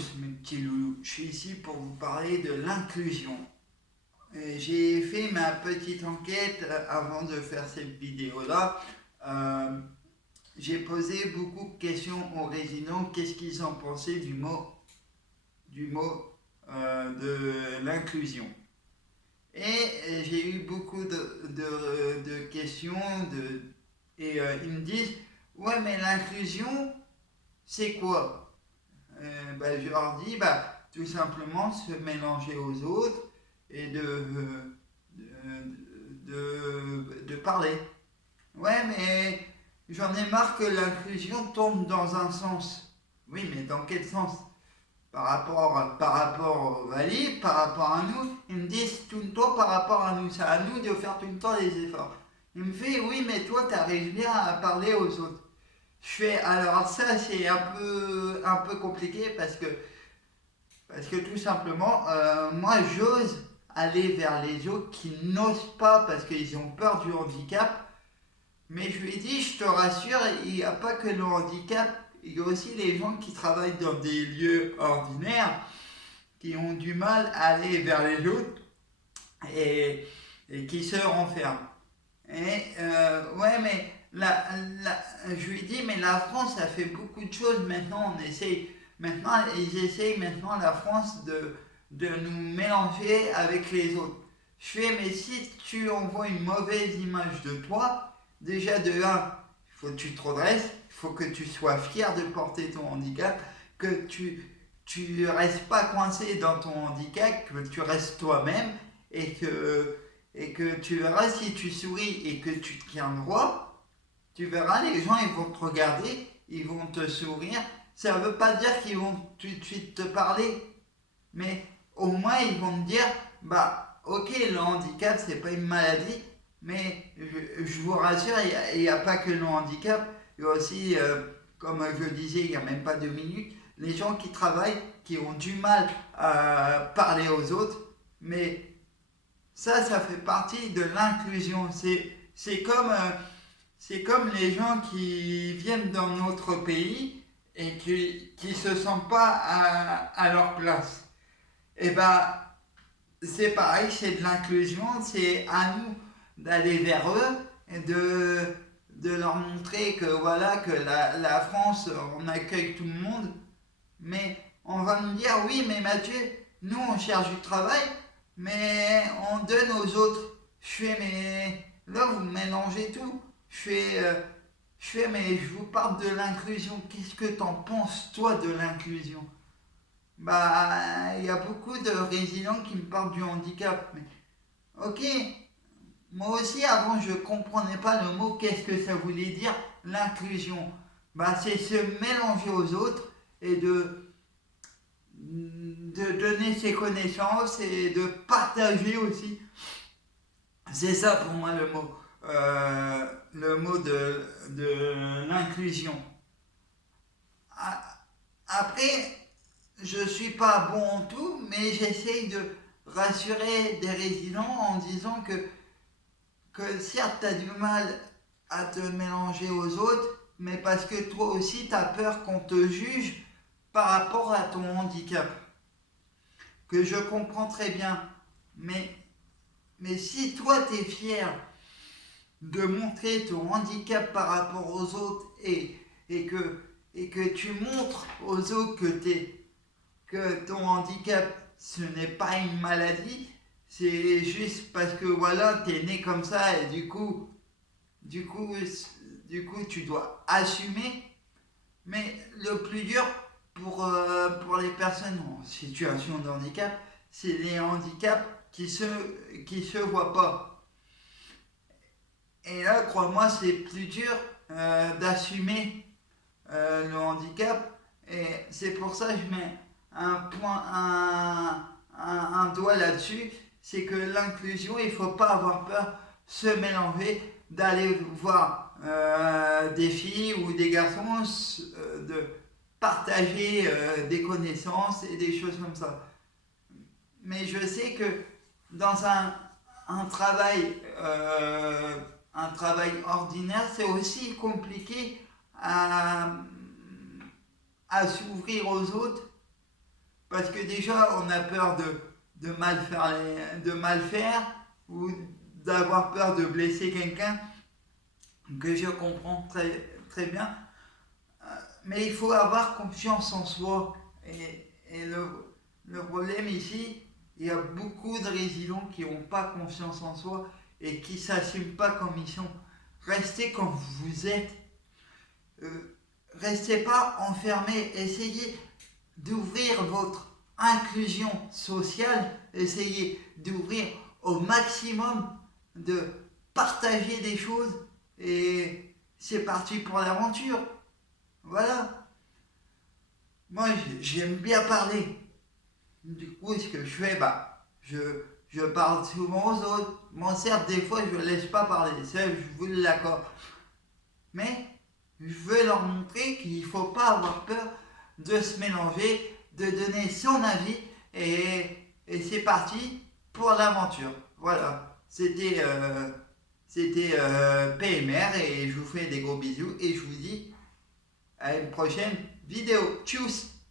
tous mes petits loulous, je suis ici pour vous parler de l'inclusion. J'ai fait ma petite enquête avant de faire cette vidéo-là. Euh, j'ai posé beaucoup de questions aux résidents, qu'est-ce qu'ils en pensaient du mot de l'inclusion. Et j'ai eu beaucoup de questions et ils me disent, ouais mais l'inclusion c'est quoi? Je leur dis, tout simplement se mélanger aux autres et de parler. Ouais, mais j'en ai marre que l'inclusion tombe dans un sens. Oui, mais dans quel sens? Par rapport aux valides, par rapport à nous, ils me disent tout le temps par rapport à nous. C'est à nous de faire tout le temps les efforts. Il me fait, oui, mais toi, tu arrives bien à parler aux autres. Je fais, alors ça, c'est un peu compliqué parce que tout simplement, moi, j'ose aller vers les autres qui n'osent pas parce qu'ils ont peur du handicap. Mais je lui ai dit, je te rassure, il n'y a pas que le handicap, il y a aussi les gens qui travaillent dans des lieux ordinaires, qui ont du mal à aller vers les autres et, et qui se renferment. Ouais, mais je lui ai dit, mais la France a fait beaucoup de choses maintenant, ils essayent maintenant la France de nous mélanger avec les autres. Je fais, mais si tu envoies une mauvaise image de toi, déjà de un, il faut que tu te redresses, il faut que tu sois fier de porter ton handicap, que tu restes pas coincé dans ton handicap, que tu restes toi-même et que tu verras si tu souris et que tu te tiens droit, tu verras les gens ils vont te regarder, ils vont te sourire. Ça ne veut pas dire qu'ils vont tout de suite te parler, mais au moins ils vont te dire, ok, le handicap c'est pas une maladie, mais je vous rassure, il n'y a pas que le handicap, il y a aussi, comme je le disais il n'y a même pas 2 minutes, les gens qui travaillent, qui ont du mal à parler aux autres, mais ça fait partie de l'inclusion. C'est comme les gens qui viennent dans notre pays et qui se sentent pas à leur place. Et c'est pareil, c'est de l'inclusion, c'est à nous d'aller vers eux et de leur montrer que voilà, que la France, on accueille tout le monde. Mais on va me dire, oui, mais Mathieu, nous on cherche du travail, mais on donne aux autres. Je fais, mais là vous mélangez tout. Mais je vous parle de l'inclusion. Qu'est-ce que t'en penses, toi, de l'inclusion? Il y a beaucoup de résidents qui me parlent du handicap. Mais, ok, moi aussi, avant, je comprenais pas le mot, qu'est-ce que ça voulait dire, l'inclusion. C'est se mélanger aux autres et de donner ses connaissances et de partager aussi. C'est ça pour moi le mot de l'inclusion. Après, je suis pas bon en tout, mais j'essaye de rassurer des résidents en disant que certes, tu as du mal à te mélanger aux autres, mais parce que toi aussi, tu as peur qu'on te juge par rapport à ton handicap. Que je comprends très bien. Mais si toi, tu es fier de montrer ton handicap par rapport aux autres et que tu montres aux autres que ton handicap, ce n'est pas une maladie, c'est juste parce que voilà, tu es né comme ça et du coup, tu dois assumer. Mais le plus dur pour les personnes en situation de handicap, c'est les handicaps qui se voient pas. Et là, crois-moi, c'est plus dur d'assumer le handicap. Et c'est pour ça que je mets un doigt là-dessus. C'est que l'inclusion, il ne faut pas avoir peur, se mélanger, d'aller voir des filles ou des garçons, de partager des connaissances et des choses comme ça. Mais je sais que dans un travail, un travail ordinaire, c'est aussi compliqué à s'ouvrir aux autres Parce que déjà, on a peur de mal faire ou d'avoir peur de blesser quelqu'un, que je comprends très bien. Mais il faut avoir confiance en soi. Et le problème ici, il y a beaucoup de résidents qui n'ont pas confiance en soi et qui ne s'assument pas comme ils sont. Restez comme vous êtes. Restez pas enfermés. Essayez d'ouvrir votre inclusion sociale. Essayez d'ouvrir au maximum, de partager des choses. Et c'est parti pour l'aventure. Voilà. Moi, j'aime bien parler. Du coup, ce que je fais, je parle souvent aux autres. Bon, certes, des fois, je ne laisse pas parler. Ça, je vous l'accorde. Mais je veux leur montrer qu'il ne faut pas avoir peur de se mélanger, de donner son avis. Et c'est parti pour l'aventure. Voilà. C'était PMR et je vous fais des gros bisous. Et je vous dis à une prochaine vidéo. Tchuss!